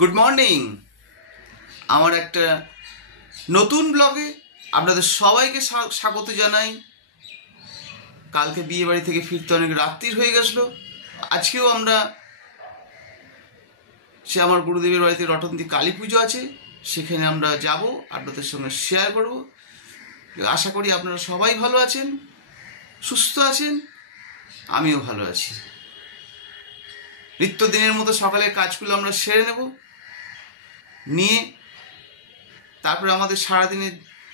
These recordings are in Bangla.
Good morning. আমার একটা নতুন ব্লগে আপনাদের সবাইকে স্বাগত জানাই। কালকে বিয়ে বাড়ি থেকে ফিরতে অনেক রাত্রির হয়ে গেছিলো। আজকেও আমরা আমার গুরুদেবের বাড়িতে রটন্তী কালী পুজো আছে, সেখানে আমরা যাব, আপনাদের সঙ্গে শেয়ার করব। আশা করি আপনারা সবাই ভালো আছেন, সুস্থ আছেন, আমিও ভালো আছি। নিত্যদিনের মতো সকালের কাজগুলো আমরা সেরে নেব, নিয়ে তারপরে আমাদের সারাদিনে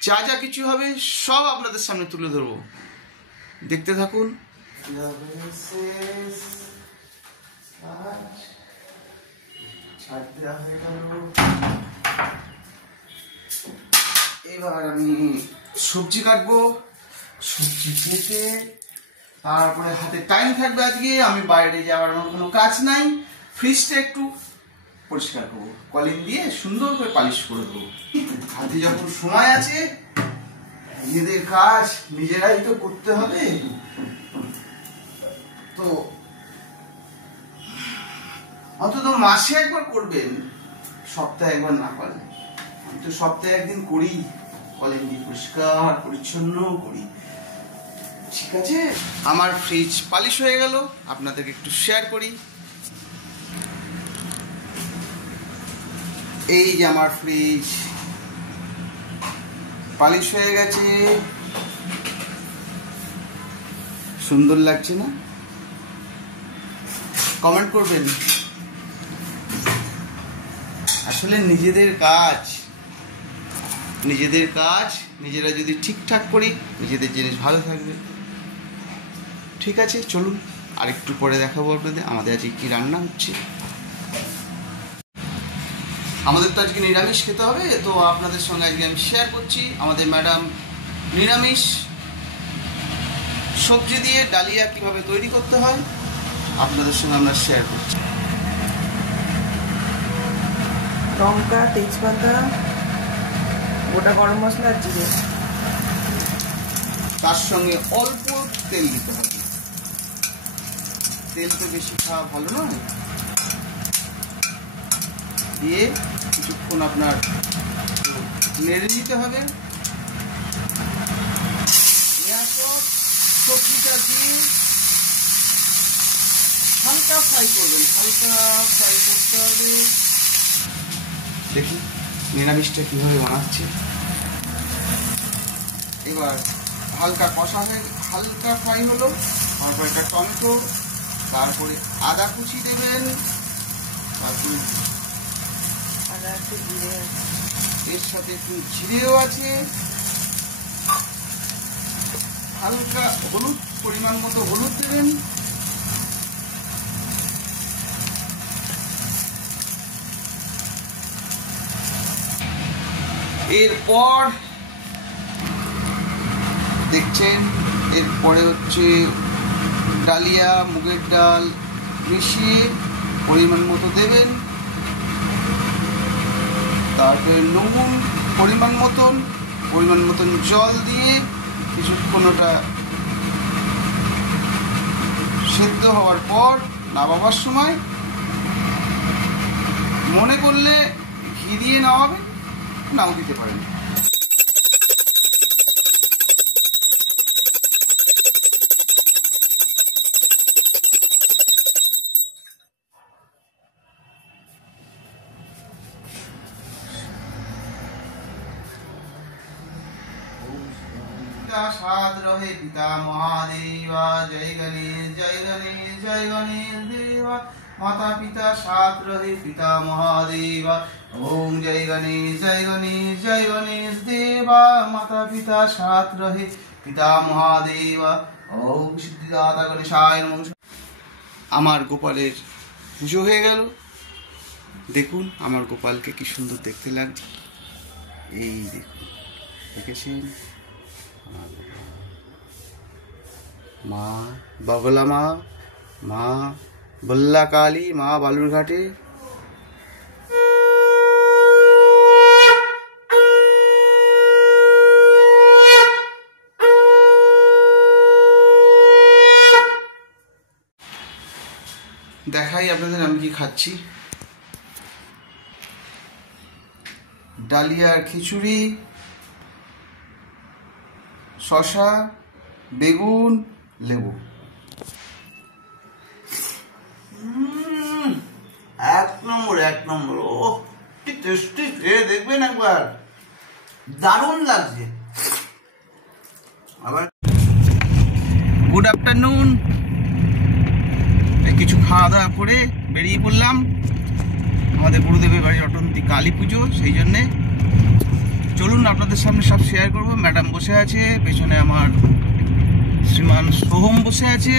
যা যা কিছু হবে সব আপনাদের সামনে তুলে ধরবো। দেখতে থাকুন। এবার আমি সবজি কাটবো, সবজি কেটে তারপরে হাতে টাইম থাকবে। আজকে আমি বাইরে যাওয়ার কোনো কাজ নাই। ফ্রিজটা একটু পরিষ্কার করবো, কলিং দিয়ে সুন্দর করে পালিশ করে দেবো। হাতে যখন সময় আছে, নিজেদের কাজ নিজেরাই তো করতে হবে। তো অন্তত মাসে একবার করবেন, সপ্তাহে একবার না পারলে। আমি তো সপ্তাহে একদিন করি, কলিং দিয়ে পরিষ্কার পরিচ্ছন্ন করি। ঠিক আছে, আমার ফ্রিজ পালিশ হয়ে গেল, আপনাদেরকে একটু শেয়ার করি। এই যে আমার ফ্রিজ পালিশ হয়ে গেছে, সুন্দর লাগছে না? কমেন্ট করবেন। আসলে নিজেদের কাজ নিজেরা যদি ঠিকঠাক করি, নিজেদের জিনিস ভালো থাকবে। ঠিক আছে, চলুন আর একটু পরে দেখাবো আপনাদের আমাদের আজকে কি রান্না হচ্ছে। আমাদের তো আজকে নিরামিষ খেতে হবে, তো আপনাদের সঙ্গে আজকে আমি শেয়ার করছি। আমাদের ম্যাডাম নিরামিষ সবজি দিয়ে ডালিয়া কিভাবে তৈরি করতে হয় আপনাদের সঙ্গে আমরা শেয়ার করছি। লঙ্কা, তেজপাতা, গোটা গরম মশলা আর জিরে, তার সঙ্গে অল্প তেল দিতে হবে। তেল তো বেশি খাওয়া ভালো নয়। দিয়ে কিছুক্ষণ আপনার নেড়ে নিতে হবে। সবজিটা দিয়ে হালকা ফ্রাই করবেন, হালকা ফ্রাই করতে হবে। দেখি নিরামিষটা কিভাবে বানাচ্ছে। এবার হালকা কষা হয়ে হালকা ফ্রাই হলো, তারপর একটা টমেটো, তারপরে আদা কুচি দেবেন, তারপরে এর সাথে একটু জিরেও আছে, হালকা হলুদ, পরিমাণ মতো হলুদ দেবেন। এরপর দেখছেন, এরপরে হচ্ছে ডালিয়া, মুগের ডাল মিশিয়ে পরিমাণ মতো দেবেন। তারপরে নুন পরিমাণ মতন জল দিয়ে কিছুক্ষণ ওটা সেদ্ধ হওয়ার পর নামাবার সময় মনে করলে ঘি দিয়ে নামাবেন, নাও দিতে পারেন। সাদ রহে পিতা মহাদেবা, জয় গণেশ জয় গণেশ জয় গণেশ দেবা। মাতা পিতা সাদ রহে পিতা মহাদেবা, ওম জয় গণেশ জয় গণেশ জয় গণেশ দেবা। মাতা পিতা সাদ রহে পিতা মহাদেবা, ওম সিদ্ধিদাতা গণেশায় নমঃ। আমার গোপালের পুজো হয়ে গেল। দেখুন আমার গোপালকে কি সুন্দর দেখতে লাগছে। এই দেখুন, দেখেছেন মা বগলা মা, মা বল্লা কালী, মা বালুরঘাটে। দেখাই আপনাদের আমি কি খাচ্ছি। ডালিয়ার খিচুড়ি, শসা, বেগুন, লেবু। এক নম্বর, এক নম্বর। ও কি টেস্টি, খেয়ে দেখবেন একবার, দারুণ লাগছে। আবার গুড আফটারনুন। কিছু খাওয়া দাওয়া করে বেরিয়ে পড়লাম। আমাদের গুরুদেবের বাড়ি অটন্তি কালী পুজো, সেই জন্যে চলুন আপনাদের সামনে সব শেয়ার করব। ম্যাডাম বসে আছে, পেছনে আমার শ্রীমান সোহম বসে আছে।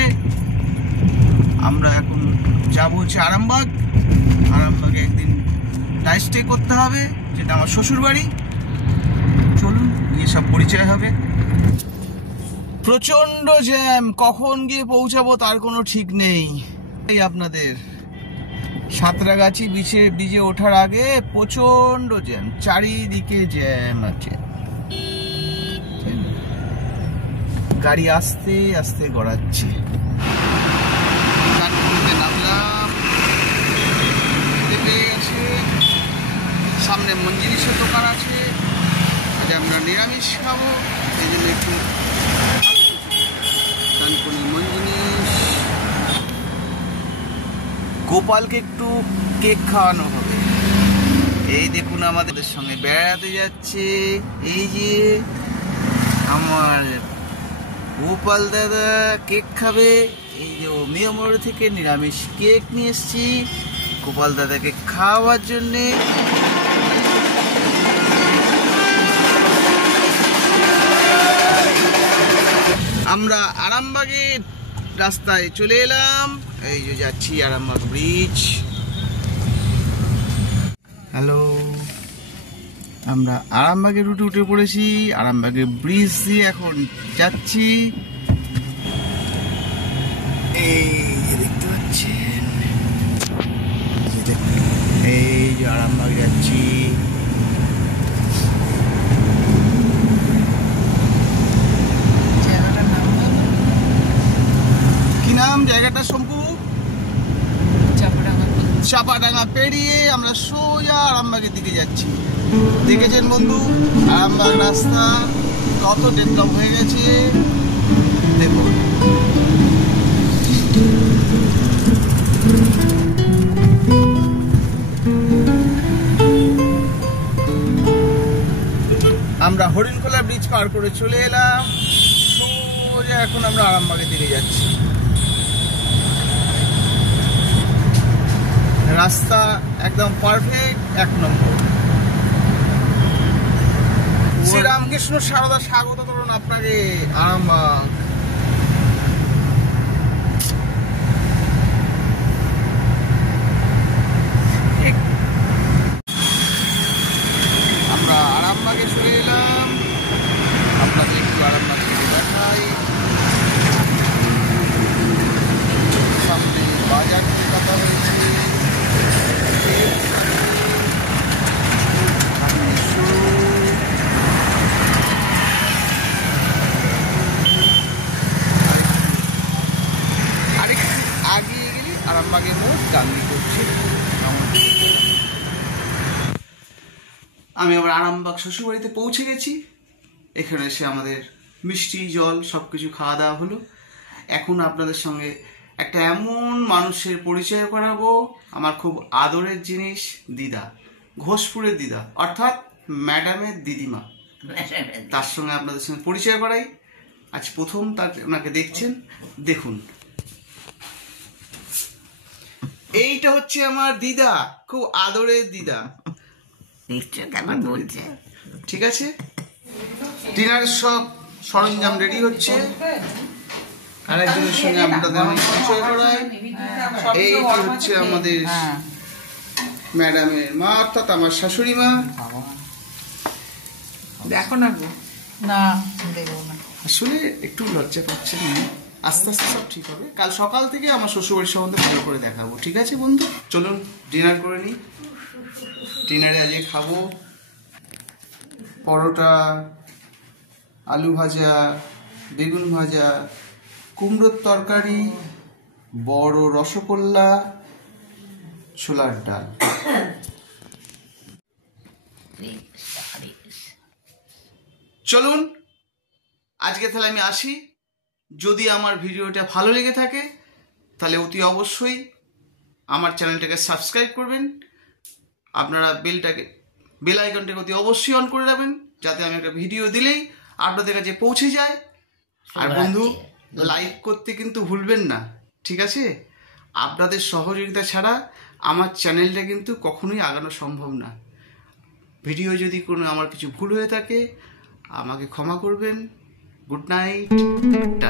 আমরা এখন যাব হচ্ছে আরামবাগ। আরামবাগে একদিন নাইট স্টে করতে হবে, যেটা আমার শ্বশুর বাড়ি। চলুন, গিয়ে সব পরিচয় হবে। প্রচন্ড জ্যাম, কখন গিয়ে পৌঁছাবো তার কোনো ঠিক নেই। এই আপনাদের সাঁতরাগাছি ব্রিজে ওঠার আগে প্রচন্ড জ্যাম, চারিদিকে জ্যাম আছে। গাড়ি আস্তে আস্তে গড়াচ্ছে। নামলাম, সামনে মঞ্জিনিসের দোকান আছে। আজ আমরা নিরামিষ খাবো, এই জন্য একটু মঞ্জিনিস। গোপালকে একটু কেক খাওয়ানো হবে। এই দেখুন আমাদের সঙ্গে বেড়াতে যাচ্ছে এই যে আমার গোপাল দাদা, কেক খাবে। এই যে মেয়মোড় থেকে নিরামিষ কেক নিয়ে এসছি গোপাল দাদাকে খাওয়ার জন্যে। আমরা আরামবাগের রাস্তায় চলে এলাম। এই যে যাচ্ছি আরামবাগ ব্রিজ। হ্যালো, আমরা আরামবাগের রুটে উঠে পড়েছি। আরামবাগের ব্রিজ দিয়ে এখন যাচ্ছি। এই যে দেখতে পাচ্ছেন, এই যে আরামবাগ যাচ্ছি। কি নাম জায়গাটা শম্পু? চাপাডাঙ্গা পেরিয়ে আমরা সোজা আরামবাগের দিকে যাচ্ছি। দেখেছেন বন্ধু, আরামবাগ রাস্তা কত ডেভেলপ হয়ে গেছে দেখুন। আমরা হরিণখোলা ব্রিজ পার করে চলে এলাম সোজা। এখন আমরা আরামবাগের দিকে যাচ্ছি। রাস্তা একদম পারফেক্ট, এক নম্বর। শ্রীরামকৃষ্ণ সারদা স্বাগত করুন আপনাকে আরামবাগ। আমরা আরামবাগে চলে এলাম, আপনাদের একটু আরামবাগ থেকে দেখাই। সামনে বাজার কলকাতা হয়েছে। আগিয়ে গেলে আরামবাগের মোড় ডান দিকে করছে। আমি আবার আরামবাগ শ্বশুরবাড়িতে পৌঁছে গেছি। এখানে এসে আমাদের মিষ্টি জল সবকিছু খাওয়া দাওয়া হলো। এখন আপনাদের সঙ্গে একটা এমন মানুষের পরিচয় করাবো, আমার খুব আদরের জিনিস, দিদা, ঘোষপুরের দিদা, অর্থাৎ ম্যাডামের দিদিমা। তার সঙ্গে আপনাদের সঙ্গে পরিচয় করাই। আজ প্রথম তার ওনাকে দেখছেন, দেখুন। এইটা হচ্ছে আমার দিদা, খুব আদরের দিদা। কেমন বলছে? ঠিক আছে, ডিনারের সব সরঞ্জাম রেডি হচ্ছে। আরেকজনের সঙ্গে আপনাদের আমি পরিচয় করাই। এইটি হচ্ছে আমাদের ম্যাডামের মা, অর্থাৎ আমার শাশুড়ি মা। দেখো না গো। না দেখবো না, আসলে একটু লজ্জা পাচ্ছেন, আস্তে আস্তে সব ঠিক হবে। কাল সকাল থেকে আমার শ্বশুরবাড়ির সম্বন্ধে ভালো করে দেখাবো। ঠিক আছে বন্ধু, চলুন ডিনার করে নিই। ডিনারে আজকে খাবো পরোটা, আলু ভাজা, বেগুন ভাজা, কুমড়োর তরকারি, বড় রসগোল্লা, ছোলার ডাল। চলুন আজকে তাহলে আমি আসি। যদি আমার ভিডিওটা ভালো লেগে থাকে তাহলে অতি অবশ্যই আমার চ্যানেলটাকে সাবস্ক্রাইব করবেন। আপনারা বেল আইকনটাকে অতি অবশ্যই অন করে রাখবেন, যাতে আমি একটা ভিডিও দিলেই আপনাদের কাছে পৌঁছে যায়। আর বন্ধু, লাইক করতে কিন্তু ভুলবেন না, ঠিক আছে? আপনাদের সহযোগিতা ছাড়া আমার চ্যানেলটা কিন্তু কখনোই আগানো সম্ভব না। ভিডিও যদি কোনো আমার কিছু ভুল হয়ে থাকে আমাকে ক্ষমা করবেন। Good night, tata.